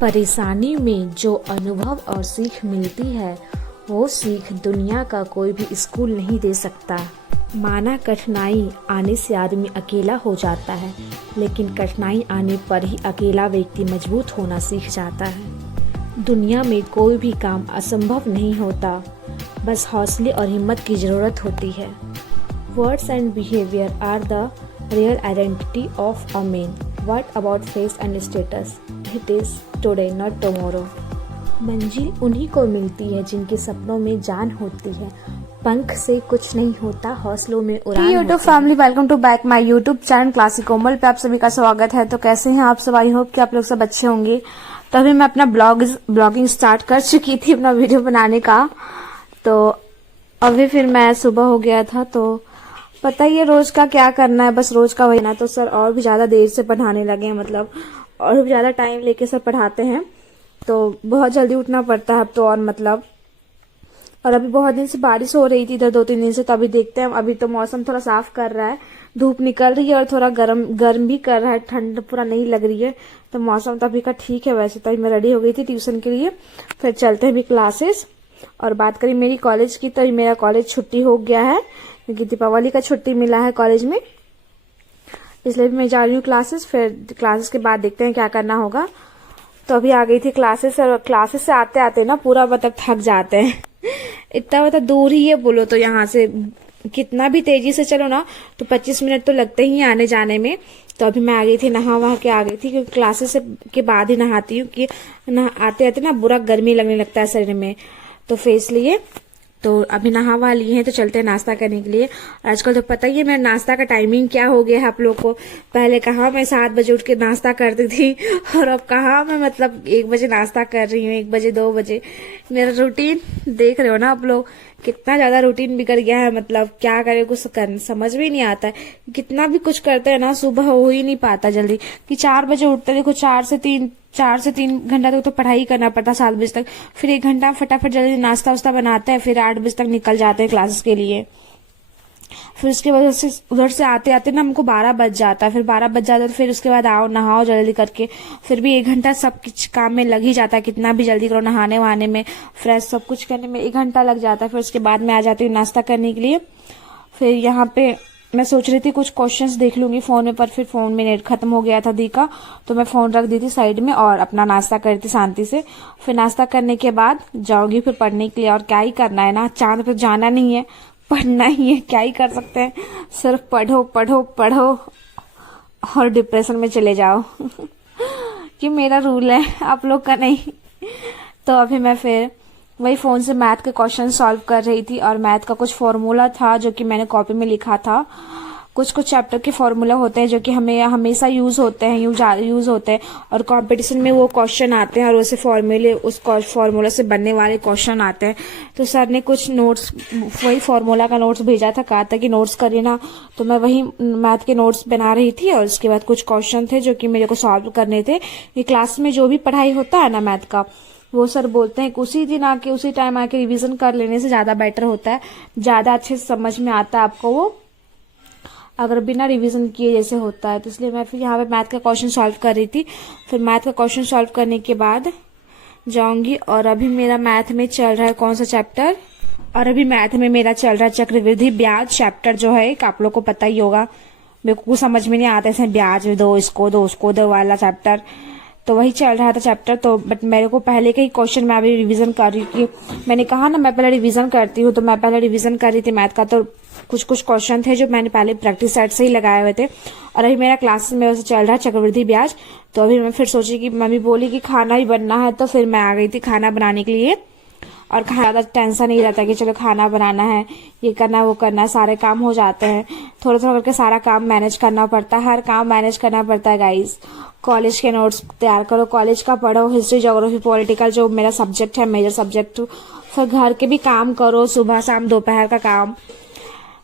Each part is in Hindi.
परेशानी में जो अनुभव और सीख मिलती है वो सीख दुनिया का कोई भी स्कूल नहीं दे सकता। माना कठिनाई आने से आदमी अकेला हो जाता है, लेकिन कठिनाई आने पर ही अकेला व्यक्ति मजबूत होना सीख जाता है। दुनिया में कोई भी काम असंभव नहीं होता, बस हौसले और हिम्मत की ज़रूरत होती है। Words and behaviour are the real identity of a man. What about face and status? It is today not tomorrow. मंजिल उन्हीं को मिलती है जिनके सपनों में जान होती है। पंख से कुछ नहीं होता, हौसलों में उड़ान YouTube family, welcome to back my YouTube channel classic Komal पे आप सभी का स्वागत है। तो कैसे हैं आप सब? आई होप कि आप लोग सब अच्छे होंगे। तो अभी मैं अपना ब्लॉगिंग स्टार्ट कर चुकी थी अपना वीडियो बनाने का। तो अभी फिर मैं सुबह हो गया था, तो पता ही है रोज का क्या करना है, बस रोज का वही ना। तो सर और भी ज्यादा देर से पढ़ाने लगे हैं, मतलब और भी ज्यादा टाइम लेके सर पढ़ाते हैं, तो बहुत जल्दी उठना पड़ता है अब तो। और मतलब और अभी बहुत दिन से बारिश हो रही थी इधर, 2-3 दिन से। तो अभी देखते हैं, अभी तो मौसम थोड़ा साफ कर रहा है, धूप निकल रही है और थोड़ा गर्म भी कर रहा है, ठंड पूरा नहीं लग रही है। तो मौसम तो अभी का ठीक है। वैसे तो मैं रेडी हो गई थी ट्यूशन के लिए, फिर चलते हैं भी क्लासेस। और बात करें मेरी कॉलेज की, तो मेरा कॉलेज छुट्टी हो गया है क्योंकि दीपावली का छुट्टी मिला है कॉलेज में, इसलिए भी मैं जा रही हूँ क्लासेस। फिर क्लासेस के बाद देखते हैं क्या करना होगा। तो अभी आ गई थी क्लासेस, और क्लासेस से आते आते ना पूरा मतलब थक जाते हैं इतना मतलब दूर ही है बोलो तो, यहाँ से कितना भी तेजी से चलो ना तो 25 मिनट तो लगते ही आने जाने में। तो अभी मैं आ गई थी, नहा वहा के आ गई थी, क्योंकि क्लासेस के बाद ही नहाती हूँ कि आते आते ना बुरा गर्मी लगने लगता है शरीर में, तो फेस लिए। तो अभी नहा वहा लिए हैं, तो चलते हैं नाश्ता करने के लिए। आजकल तो पता ही है मेरा नाश्ता का टाइमिंग क्या हो गया है आप लोग को। पहले कहाँ मैं 7 बजे उठ के नाश्ता करती थी, और अब कहाँ मैं मतलब 1 बजे नाश्ता कर रही हूँ, 1 बजे 2 बजे। मेरा रूटीन देख रहे हो ना आप लोग, कितना ज्यादा रूटीन बिगड़ गया है। मतलब क्या करे, कुछ समझ भी नहीं आता है। कितना भी कुछ करते हैं ना, सुबह हो ही नहीं पाता जल्दी। कि 4 बजे उठते, देखो 4 से 3 घंटा तक तो पढ़ाई करना पड़ता, 7 बजे तक। फिर 1 घंटा फटाफट जल्दी नाश्ता वास्ता बनाते हैं, फिर 8 बजे तक निकल जाते हैं क्लासेस के लिए। फिर उसके बाद उधर से आते आते ना हमको 12 बज जाता है। फिर 12 बज जाता है, तो फिर उसके बाद आओ नहाओ जल्दी करके, फिर भी 1 घंटा सब कुछ काम में लग ही जाता है। कितना भी जल्दी करो, नहाने वहाने में, फ्रेश सब कुछ करने में 1 घंटा लग जाता है। फिर उसके बाद मैं आ जाती हूँ नाश्ता करने के लिए। फिर यहाँ पे मैं सोच रही थी कुछ क्वेश्चंस देख लूंगी फोन में, पर फिर फोन में नेट खत्म हो गया था दी का, तो मैं फोन रख दी थी साइड में और अपना नाश्ता कर रही थी शांति से। फिर नाश्ता करने के बाद जाऊंगी फिर पढ़ने के लिए। और क्या ही करना है ना, चांद पे जाना नहीं है, पढ़ना ही है। क्या ही कर सकते हैं, सिर्फ पढ़ो पढ़ो पढ़ो और डिप्रेशन में चले जाओ कि मेरा रूल है, आप लोग का नहीं। तो अभी मैं फिर वही फोन से मैथ के क्वेश्चन सॉल्व कर रही थी, और मैथ का कुछ फॉर्मूला था जो कि मैंने कॉपी में लिखा था। कुछ चैप्टर के फॉर्मूला होते हैं जो कि हमें हमेशा यूज होते हैं, यूज होते हैं, और कंपटीशन में वो क्वेश्चन आते हैं, और उस फॉर्मूला से बनने वाले क्वेश्चन आते हैं। तो सर ने कुछ नोट्स, वही फॉर्मूला का नोट्स भेजा था, कहा था कि नोट्स करिए ना। तो मैं वही मैथ के नोट्स बना रही थी, और उसके बाद कुछ क्वेश्चन थे जो कि मेरे को सॉल्व करने थे। ये क्लास में जो भी पढ़ाई होता है ना मैथ का, वो सर बोलते हैं कि उसी दिन आके उसी टाइम आके रिवीजन कर लेने से ज्यादा बेटर होता है, ज्यादा अच्छे से समझ में आता है आपको वो, अगर बिना रिवीजन किए जैसे होता है। तो इसलिए मैं फिर यहाँ पे मैथ का क्वेश्चन सॉल्व कर रही थी। फिर मैथ का क्वेश्चन सॉल्व करने के बाद जाऊंगी। और अभी मेरा मैथ में चल रहा है कौन सा चैप्टर? और अभी मैथ में मेरा चल रहा है चक्रवृद्धि ब्याज चैप्टर, जो है आप लोग को पता ही होगा। मेरे को कुछ समझ में नहीं आता है, ब्याज दो इसको दो उसको दो वाला चैप्टर, तो वही चल रहा था चैप्टर। तो बट मेरे को पहले के ही क्वेश्चन मैं अभी रिवीजन कर रही थी। मैंने कहा ना मैं पहले रिवीजन करती हूँ, तो मैं पहले रिवीजन कर रही थी मैथ का। तो कुछ क्वेश्चन थे जो मैंने पहले प्रैक्टिस सेट से ही लगाए हुए थे। और अभी मेरा क्लास में वैसे चल रहा है चक्रवृद्धि ब्याज। तो अभी मैं फिर सोची कि मम्मी बोली कि खाना ही बनना है, तो फिर मैं आ गई थी खाना बनाने के लिए। और ज्यादा टेंशन नहीं रहता कि चलो खाना बनाना है, ये करना वो करना, सारे काम हो जाते हैं। थोड़ा थोड़ा करके सारा काम मैनेज करना पड़ता है, हर काम मैनेज करना पड़ता है गाइस। कॉलेज के नोट्स तैयार करो, कॉलेज का पढ़ो, हिस्ट्री ज्योग्राफी पॉलिटिकल जो मेरा सब्जेक्ट है, मेजर सब्जेक्ट। फिर घर के भी काम करो, सुबह शाम दोपहर का काम,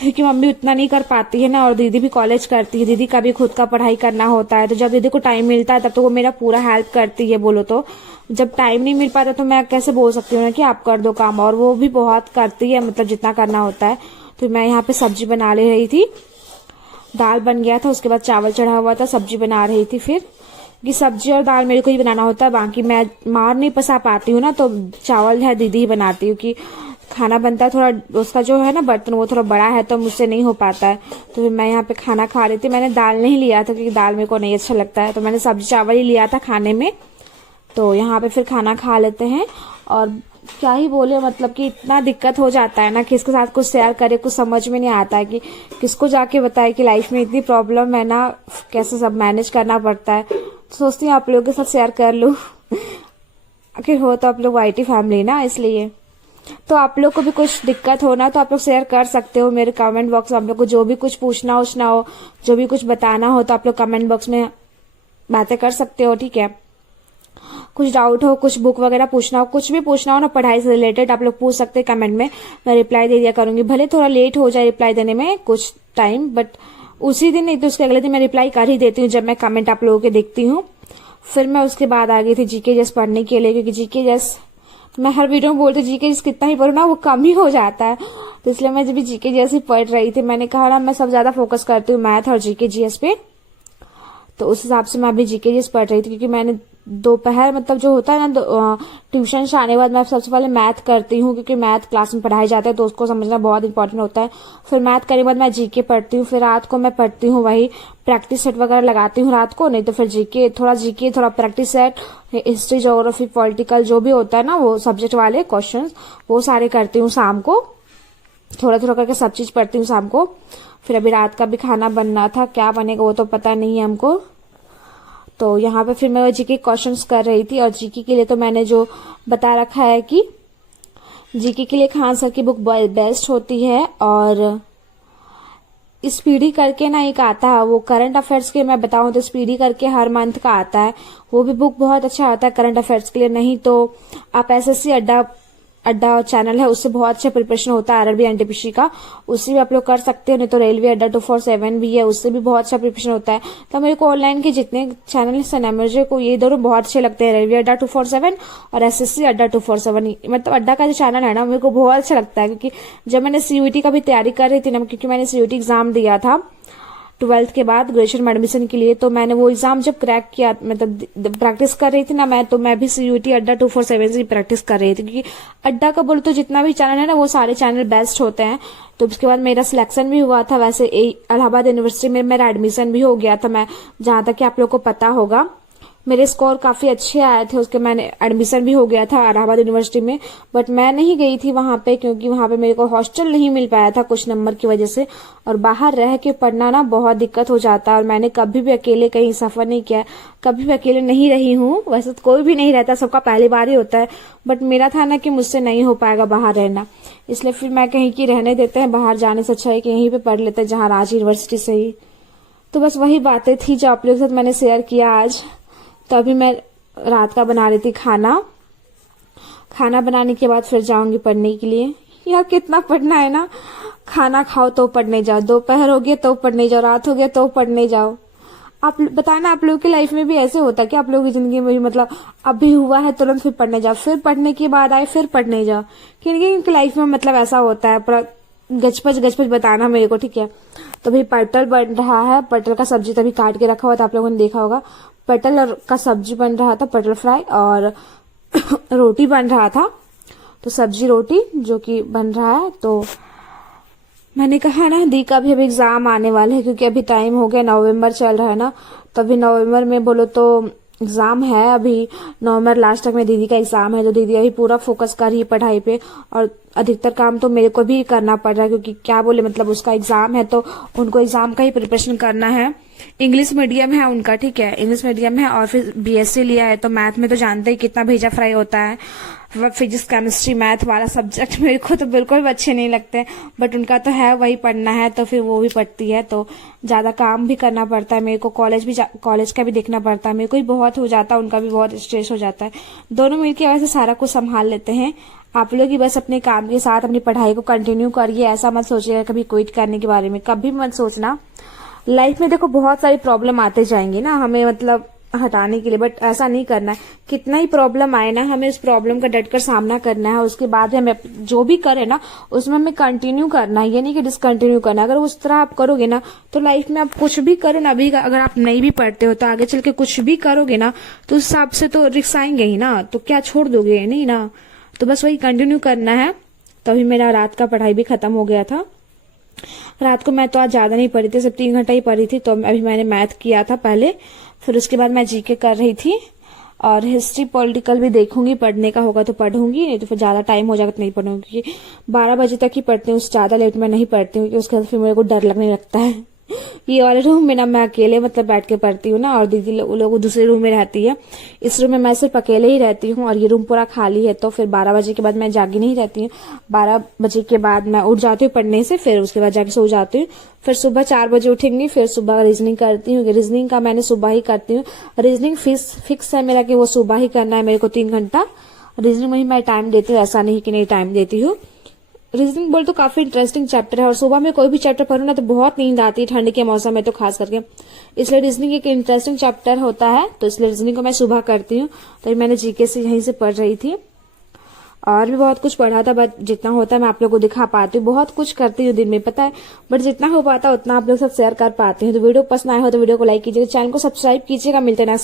क्योंकि मम्मी उतना नहीं कर पाती है ना, और दीदी भी कॉलेज करती है, दीदी का भी खुद का पढ़ाई करना होता है। तो जब दीदी को टाइम मिलता है तब तो वो मेरा पूरा हेल्प करती है बोलो तो। जब टाइम नहीं मिल पाता तो मैं कैसे बोल सकती हूँ ना कि आप कर दो काम, और वो भी बहुत करती है, मतलब जितना करना होता है। तो मैं यहाँ पे सब्जी बना ले रही थी, दाल बन गया था, उसके बाद चावल चढ़ा हुआ था, सब्जी बना रही थी। फिर कि सब्जी और दाल मेरे को ही बनाना होता है, बाकी मैं मार नहीं पसा पाती हूँ ना, तो चावल है दीदी ही बनाती हूँ कि खाना बनता है थोड़ा, उसका जो है ना बर्तन वो थोड़ा बड़ा है तो मुझसे नहीं हो पाता है। तो फिर मैं यहाँ पे खाना खा रही थी। मैंने दाल नहीं लिया था क्योंकि दाल मेरे को नहीं अच्छा लगता है, तो मैंने सब्जी चावल ही लिया था खाने में। तो यहाँ पे फिर खाना खा लेते हैं। और क्या ही बोले, मतलब कि इतना दिक्कत हो जाता है ना, किसके साथ कुछ शेयर करे, कुछ समझ में नहीं आता है कि किसको जाके बताए कि लाइफ में इतनी प्रॉब्लम है ना, कैसे सब मैनेज करना पड़ता है। तो सोचती हूँ आप लोगों के साथ शेयर कर लूँ आखिर हो तो आप लोग वाईटी फैमिली ना, इसलिए। तो आप लोग को भी कुछ दिक्कत हो ना तो आप लोग शेयर कर सकते हो मेरे कमेंट बॉक्स में। आप लोग को जो भी कुछ पूछना उछना हो, जो भी कुछ बताना हो, तो आप लोग कमेंट बॉक्स में बातें कर सकते हो, ठीक है। कुछ डाउट हो, कुछ बुक वगैरह पूछना हो, कुछ भी पूछना हो ना पढ़ाई से रिलेटेड, आप लोग पूछ सकते हैं कमेंट में। मैं रिप्लाई दे दिया करूंगी, भले थोड़ा लेट हो जाए रिप्लाई देने में कुछ टाइम, बट उसी दिन नहीं तो उसके अगले दिन मैं रिप्लाई कर ही देती हूँ जब मैं कमेंट आप लोगों के देखती हूँ। फिर मैं उसके बाद आ गई थी जीके जस्ट पढ़ने के लिए, क्योंकि जीके जस्ट मैं हर वीडियो में बोलती जीके जस्ट कितना ही पढ़ू ना वो कम ही हो जाता है। तो इसलिए मैं जब भी जीके जैसे पढ़ रही थी, मैंने कहा ना मैं सब ज्यादा फोकस करती हूँ मैथ और जीके जीएस पे, तो उस हिसाब से मैं अभी जीके जीएस पढ़ रही थी। क्योंकि मैंने दोपहर मतलब जो होता है ना ट्यूशन से आने के बाद मैं सबसे पहले मैथ करती हूँ, क्योंकि मैथ क्लास में पढ़ाई जाता है तो उसको समझना बहुत इंपॉर्टेंट होता है। फिर मैथ करने के बाद मैं जीके पढ़ती हूँ, फिर रात को मैं पढ़ती हूँ वही प्रैक्टिस सेट वगैरह लगाती हूँ रात को, नहीं तो फिर जीके थोड़ा practice set, history geography political जो भी होता है ना वो सब्जेक्ट वाले क्वेश्चन वो सारे करती हूँ शाम को, थोड़ा थोड़ा करके सब चीज पढ़ती हूँ शाम को। फिर अभी रात का भी खाना बनना था, क्या बनेगा वो तो पता नहीं है हमको। तो यहाँ पे फिर मैं जीके क्वेश्चंस कर रही थी। और जीके के लिए तो मैंने जो बता रखा है कि जीके के लिए खान सर की बुक बेस्ट होती है। और स्पीडी करके ना एक आता है वो करंट अफेयर्स के, मैं बताऊं तो स्पीडी करके हर मंथ का आता है, वो भी बुक बहुत अच्छा आता है करंट अफेयर्स के लिए। नहीं तो आप एसएससी अड्डा चैनल है, उससे बहुत अच्छा प्रिपरेशन होता है आरआरबी एनटीपीसी का, उससे भी आप लोग कर सकते हो। नहीं तो रेलवे अड्डा 247 भी है, उससे भी बहुत अच्छा प्रिपरेशन होता है। तो मेरे को ऑनलाइन के जितने चैनल है ना मेरे को ये दोनों बहुत अच्छे लगते हैं, रेलवे अड्डा 247 और एसएससी अड्डा 247। मतलब अड्डा का जो चैनल है ना मेरे को बहुत अच्छा लगता है, क्योंकि जब मैंने सीयूईटी का भी तैयारी कर रही थी ना, क्योंकि मैंने सीयूईटी एग्जाम दिया था 12th के बाद ग्रेजुएशन में एडमिशन के लिए, तो मैंने वो एग्जाम जब क्रैक किया, मतलब प्रैक्टिस कर रही थी ना मैं, तो मैं भी सीयूईटी अड्डा 247 से प्रैक्टिस कर रही थी। क्योंकि अड्डा का बोलो तो जितना भी चैनल है ना वो सारे चैनल बेस्ट होते हैं। तो उसके बाद मेरा सिलेक्शन भी हुआ था, वैसे इलाहाबाद यूनिवर्सिटी में मेरा एडमिशन भी हो गया था। मैं जहां तक कि आप लोग को पता होगा मेरे स्कोर काफी अच्छे आए थे, उसके मैंने एडमिशन भी हो गया था इलाहाबाद यूनिवर्सिटी में। बट मैं नहीं गई थी वहां पे, क्योंकि वहां पे मेरे को हॉस्टल नहीं मिल पाया था कुछ नंबर की वजह से, और बाहर रह के पढ़ना ना बहुत दिक्कत हो जाता है। और मैंने कभी भी अकेले कहीं सफर नहीं किया, कभी भी अकेले नहीं रही हूँ। वैसे तो कोई भी नहीं रहता, सबका पहली बार ही होता है, बट मेरा था ना कि मुझसे नहीं हो पाएगा बाहर रहना, इसलिए फिर मैं कहीं की रहने देते हैं, बाहर जाने से अच्छा है कि यहीं पे पढ़ लेते हैं जहाँ रांची यूनिवर्सिटी से ही। तो बस वही बातें थी जो आप लोगों के साथ मैंने शेयर किया आज। तो अभी मैं रात का बना रही थी खाना बनाने के बाद फिर जाऊंगी पढ़ने के लिए। यार कितना पढ़ना है ना, खाना खाओ तो पढ़ने जाओ, दोपहर हो गया तो पढ़ने जाओ, रात हो गया तो पढ़ने जाओ। आप बताना आप लोगों की लाइफ में भी ऐसे होता है कि आप लोगों की जिंदगी में भी मतलब अभी हुआ है तुरंत फिर पढ़ने जाओ, फिर पढ़ने के बाद आए फिर पढ़ने जाओ। क्योंकि लाइफ में मतलब ऐसा होता है, पूरा गचपच बताना मेरे को, ठीक है। तो भाई पटल बन रहा है, पटल का सब्जी तभी काट के रखा हुआ था, आप लोगों ने देखा होगा। पटल और का सब्जी बन रहा था, पटल फ्राई, और रोटी बन रहा था। तो सब्जी रोटी जो कि बन रहा है। तो मैंने कहा ना दी का भी अभी एग्जाम आने वाले हैं, क्योंकि अभी टाइम हो गया, नवंबर चल रहा है ना, तो अभी नवंबर में बोलो तो एग्जाम है। अभी नवंबर लास्ट तक में दीदी का एग्जाम है, तो दीदी अभी पूरा फोकस कर रही है पढ़ाई पे, और अधिकतर काम तो मेरे को भी करना पड़ रहा है, क्योंकि क्या बोले मतलब उसका एग्जाम है तो उनको एग्जाम का ही प्रिपरेशन करना है। इंग्लिश मीडियम है उनका, ठीक है, इंग्लिश मीडियम है, और फिर बीएससी लिया है। तो मैथ में तो जानते ही कितना भेजा फ्राई होता है, फिजिक्स केमिस्ट्री मैथ वाला सब्जेक्ट मेरे को तो बिल्कुल भी अच्छे नहीं लगते, बट उनका तो है वही पढ़ना है, तो फिर वो भी पढ़ती है। तो ज्यादा काम भी करना पड़ता है मेरे को, कॉलेज का भी देखना पड़ता है मेरे को, ही बहुत हो जाता है, उनका भी बहुत स्ट्रेस हो जाता है, दोनों मिलकर वैसे सारा कुछ संभाल लेते हैं। आप लोग ही बस अपने काम के साथ अपनी पढ़ाई को कंटिन्यू करिए, ऐसा मत सोचिएगा कभी क्विट करने के बारे में, कभी मत सोचना। लाइफ में देखो बहुत सारी प्रॉब्लम आते जाएंगी ना, हमें मतलब हटाने के लिए, बट ऐसा नहीं करना है। कितना ही प्रॉब्लम आए ना, हमें उस प्रॉब्लम का डटकर सामना करना है। उसके बाद हमें जो भी करे ना उसमें हमें कंटिन्यू करना है, ये नहीं कि डिसकंटिन्यू करना है। अगर उस तरह आप करोगे ना तो लाइफ में आप कुछ भी करो ना, अभी अगर आप नहीं भी पढ़ते हो तो आगे चल के कुछ भी करोगे ना तो उस हिसाब से तो रिस्क आएंगे ही ना, तो क्या छोड़ दोगे, नहीं ना। तो बस वही कंटिन्यू करना है। तो अभी मेरा रात का पढ़ाई भी खत्म हो गया था। रात को मैं तो आज ज्यादा नहीं पढ़ी थी, सिर्फ 3 घंटा ही पढ़ी थी। तो अभी मैंने मैथ किया था पहले, फिर उसके बाद मैं जीके कर रही थी और हिस्ट्री पॉलिटिकल भी देखूंगी, पढ़ने का होगा तो पढ़ूंगी, नहीं तो फिर ज्यादा टाइम हो जाएगा तो नहीं पढ़ूंगी, क्योंकि 12 बजे तक ही पढ़ती हूँ, ज्यादा लेट में नहीं पढ़ती हूँ, क्योंकि उसके बाद फिर मेरे को डर लगने लगता है। ये वाले रूम में ना मैं अकेले मतलब बैठ के पढ़ती हूँ ना, और दीदी लोग दूसरे रूम में रहती है। इस रूम में मैं सिर्फ अकेले ही रहती हूँ और ये रूम पूरा खाली है। तो फिर 12 बजे के बाद मैं जागी नहीं रहती हूँ। 12 बजे के बाद मैं उठ जाती हूँ पढ़ने से, फिर उसके बाद जाके सो जाती हूँ। फिर सुबह 4 बजे उठेंगी, फिर सुबह रीजनिंग करती हूँ। रीजनिंग का मैंने सुबह ही करती हूँ, रीजनिंग फिक्स है मेरा कि वो सुबह ही करना है मेरे को। 3 घंटा रीजनिंग में ही मैं टाइम देती हूँ, ऐसा नहीं कि नहीं टाइम देती हूँ। रीजनिंग बोल तो काफी इंटरेस्टिंग चैप्टर है और सुबह में कोई भी चैप्टर पढ़ो ना तो बहुत नींद आती है, ठंड के मौसम में तो खास करके। इसलिए रीजनिंग एक इंटरेस्टिंग चैप्टर होता है, तो इसलिए रीजनिंग को मैं सुबह करती हूँ। तो मैंने जीके से यहीं से पढ़ रही थी और भी बहुत कुछ पढ़ा था, बट जितना होता है मैं आप लोगों को दिखा पाती हूँ। बहुत कुछ करती हूँ दिन में, पता है, बट जितना हो पाता है उतना आप लोग सब शेयर कर पाते हैं। तो वीडियो पसंद आया हो तो वीडियो को लाइक कीजिएगा, चैनल को सब्सक्राइब कीजिएगा। मिलते हैं नेक्स्ट